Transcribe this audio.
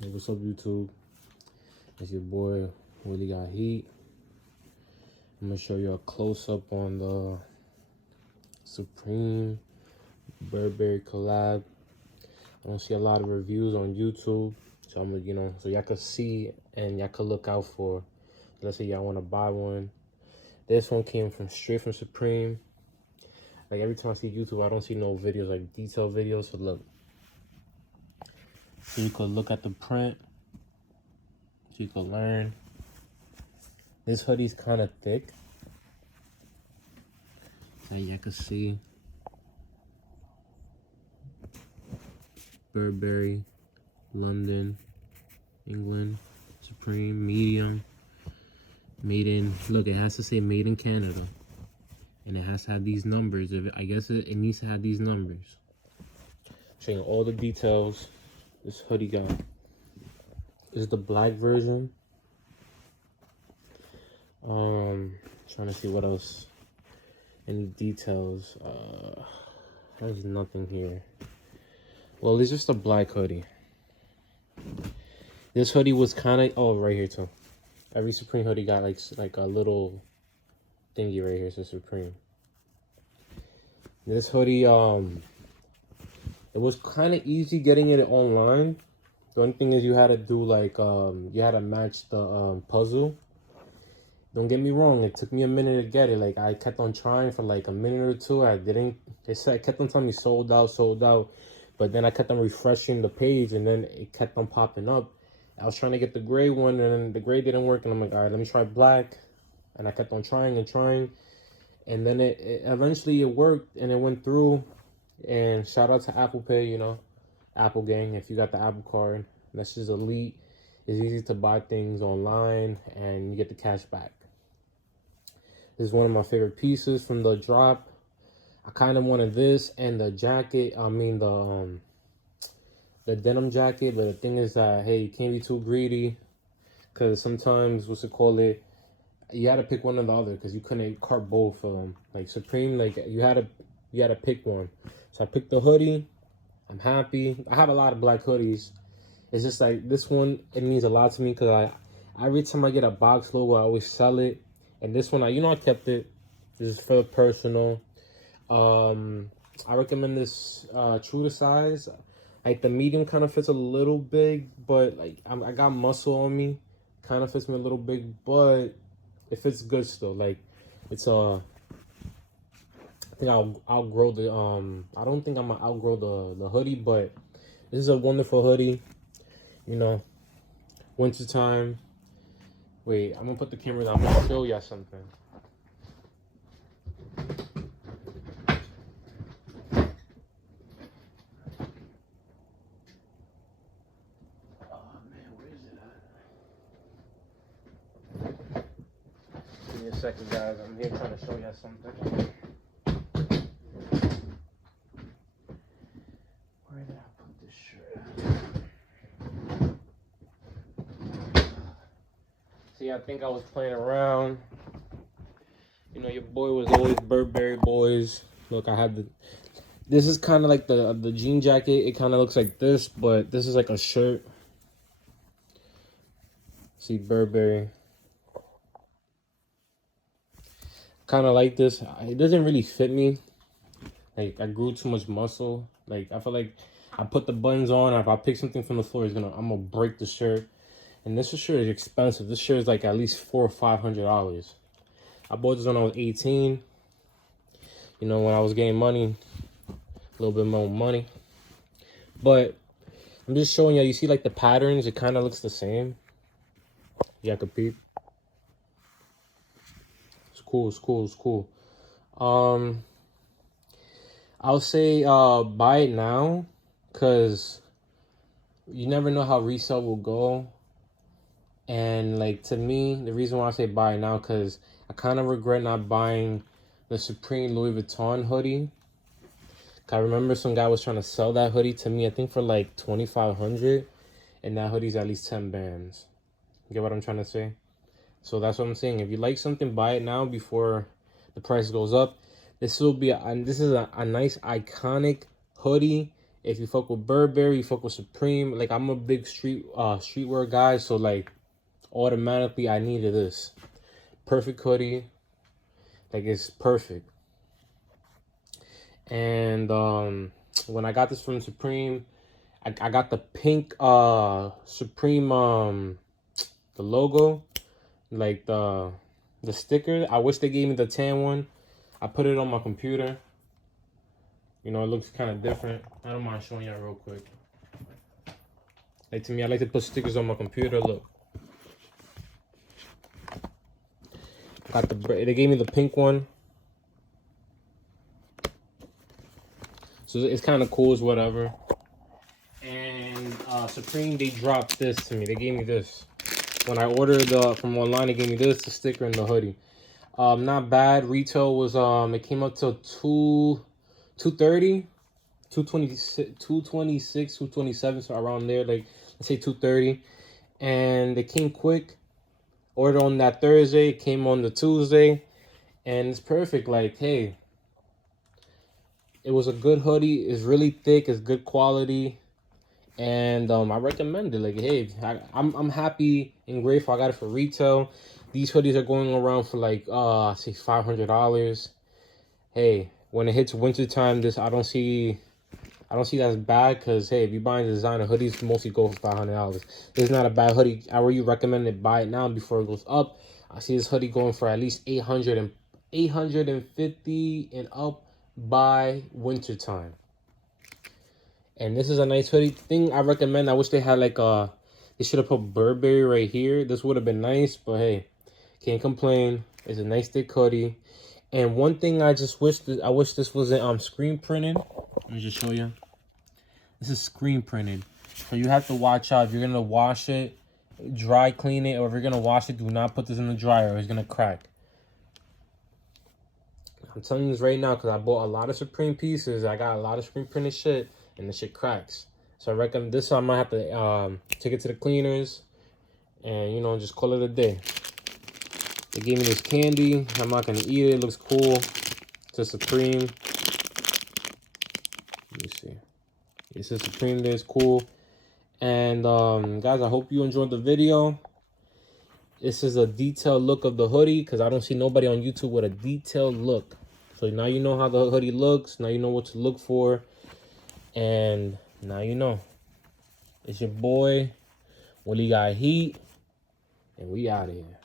Hey, what's up, YouTube? It's your boy, Hoodie got heat. I'm gonna show you a close-up on the Supreme Burberry collab. I don't see a lot of reviews on YouTube, so I'm gonna, so y'all could see and y'all could look out for. Let's say y'all want to buy one. This one came from straight from Supreme. Like every time I see YouTube, I don't see no videos, like detailed videos. So look, so you could look at the print, so you could learn. This hoodie's kind of thick. So y'all can see Burberry, London, England, Supreme, medium, made in, look, it has to say made in Canada. And it has to have these numbers. I guess it needs to have these numbers. Showing all the details. This hoodie got, this is the black version. Trying to see what else. Any details. There's nothing here. Well, it's just a black hoodie. This hoodie was kind of, oh, right here too. Every Supreme hoodie got like a little thingy right here, so Supreme. This hoodie, it was kind of easy getting it online. The only thing is you had to do like, you had to match the puzzle. Don't get me wrong, it took me a minute to get it. Like, I kept on trying for like a minute or two. I didn't, it kept on telling me sold out, sold out. But then I kept on refreshing the page and then it kept on popping up. I was trying to get the gray one and then the gray didn't work. And I'm like, all right, let me try black. And I kept on trying and trying. And then it eventually it worked and it went through. And shout out to Apple Pay, you know, Apple gang. If you got the Apple card, that's just elite. It's easy to buy things online and you get the cash back. This is one of my favorite pieces from the drop. I kind of wanted this and the jacket. I mean the denim jacket, but the thing is that, hey, you can't be too greedy, because sometimes, what's it called, it, you had to pick one or the other, because you couldn't cart both of them. Like Supreme, like you had to pick one. So I picked the hoodie. I'm happy. I have a lot of black hoodies. It's just like this one, it means a lot to me, because every time I get a box logo, I always sell it. And this one, I kept it. This is for the personal. I recommend this true to size. Like the medium kind of fits a little big, but like I got muscle on me, kind of fits me a little big, but it fits good still. Like it's I think I'll outgrow the I don't think I'm gonna outgrow the hoodie, but this is a wonderful hoodie. You know, winter time. Wait, I'm gonna put the camera down. I'm gonna show y'all something. Give me a second, guys. I'm here trying to show y'all something. Where did I put this shirt at? See, I think I was playing around. You know, your boy was always Burberry boys. Look, I had the. This is kind of like the jean jacket. It kind of looks like this, but this is like a shirt. See, Burberry. Kind of like this. It doesn't really fit me. Like, I grew too much muscle. Like, I feel like I put the buttons on. If I pick something from the floor, I'm gonna break the shirt. And this shirt is expensive. This shirt is like at least $400 or $500. I bought this when I was 18. You know, when I was getting money, a little bit more money. But I'm just showing you. You see, like the patterns. It kind of looks the same. Yeah, I could peep. It's cool. It's cool. It's cool. I'll say buy it now, because you never know how resale will go. And like, to me, the reason why I say buy it now, because I kind of regret not buying the Supreme Louis Vuitton hoodie. I remember some guy was trying to sell that hoodie to me, I think for like $2,500, and that hoodie's at least 10 bands. You get what I'm trying to say? So that's what I'm saying. If you like something, buy it now before the price goes up. This will be this is a nice iconic hoodie. If you fuck with Burberry, you fuck with Supreme. Like, I'm a big streetwear guy, so like automatically I needed this. Perfect hoodie. Like, it's perfect. And when I got this from Supreme, I got the pink Supreme the logo, like the sticker. I wish they gave me the tan one. I put it on my computer. You know, it looks kind of different. I don't mind showing y'all real quick. Like, to me, I like to put stickers on my computer. Look. They gave me the pink one. So it's kind of cool as whatever. And Supreme, they dropped this to me. They gave me this. When I ordered from online, they gave me this, the sticker and the hoodie. Not bad. Retail was it came up to 230, 226, 227, so around there, like let's say 230. And it came quick. Ordered on that Thursday, it came on the Tuesday, and it's perfect. Like, hey, it was a good hoodie. It's really thick. It's good quality, and I recommend it. Like, hey, I'm happy and grateful. I got it for retail. These hoodies are going around for like I say $500. Hey, when it hits winter time, I don't see that's bad, because hey, if you're buying designer hoodies, mostly go for $500. This is not a bad hoodie. I really recommend it. Buy it now before it goes up. I see this hoodie going for at least 850 and up by winter time. And this is a nice hoodie. Thing I recommend. I wish they had like they should have put Burberry right here. This would have been nice, but hey, can't complain. It's a nice thick hoodie. And one thing I wish this wasn't screen printed. Let me just show you. This is screen printed, so you have to watch out. If you're gonna wash it, dry clean it, or if you're gonna wash it, do not put this in the dryer, or it's gonna crack. I'm telling you this right now, because I bought a lot of Supreme pieces. I got a lot of screen printed shit, and the shit cracks. So I recommend this. I might have to take it to the cleaners, and you know, just call it a day. They gave me this candy. I'm not gonna eat it. It looks cool. It's a Supreme. Let me see. It's a Supreme there. It's cool. And guys, I hope you enjoyed the video. This is a detailed look of the hoodie, because I don't see nobody on YouTube with a detailed look. So now you know how the hoodie looks. Now you know what to look for. And now you know. It's your boy, Willie Got Heat. And we out of here.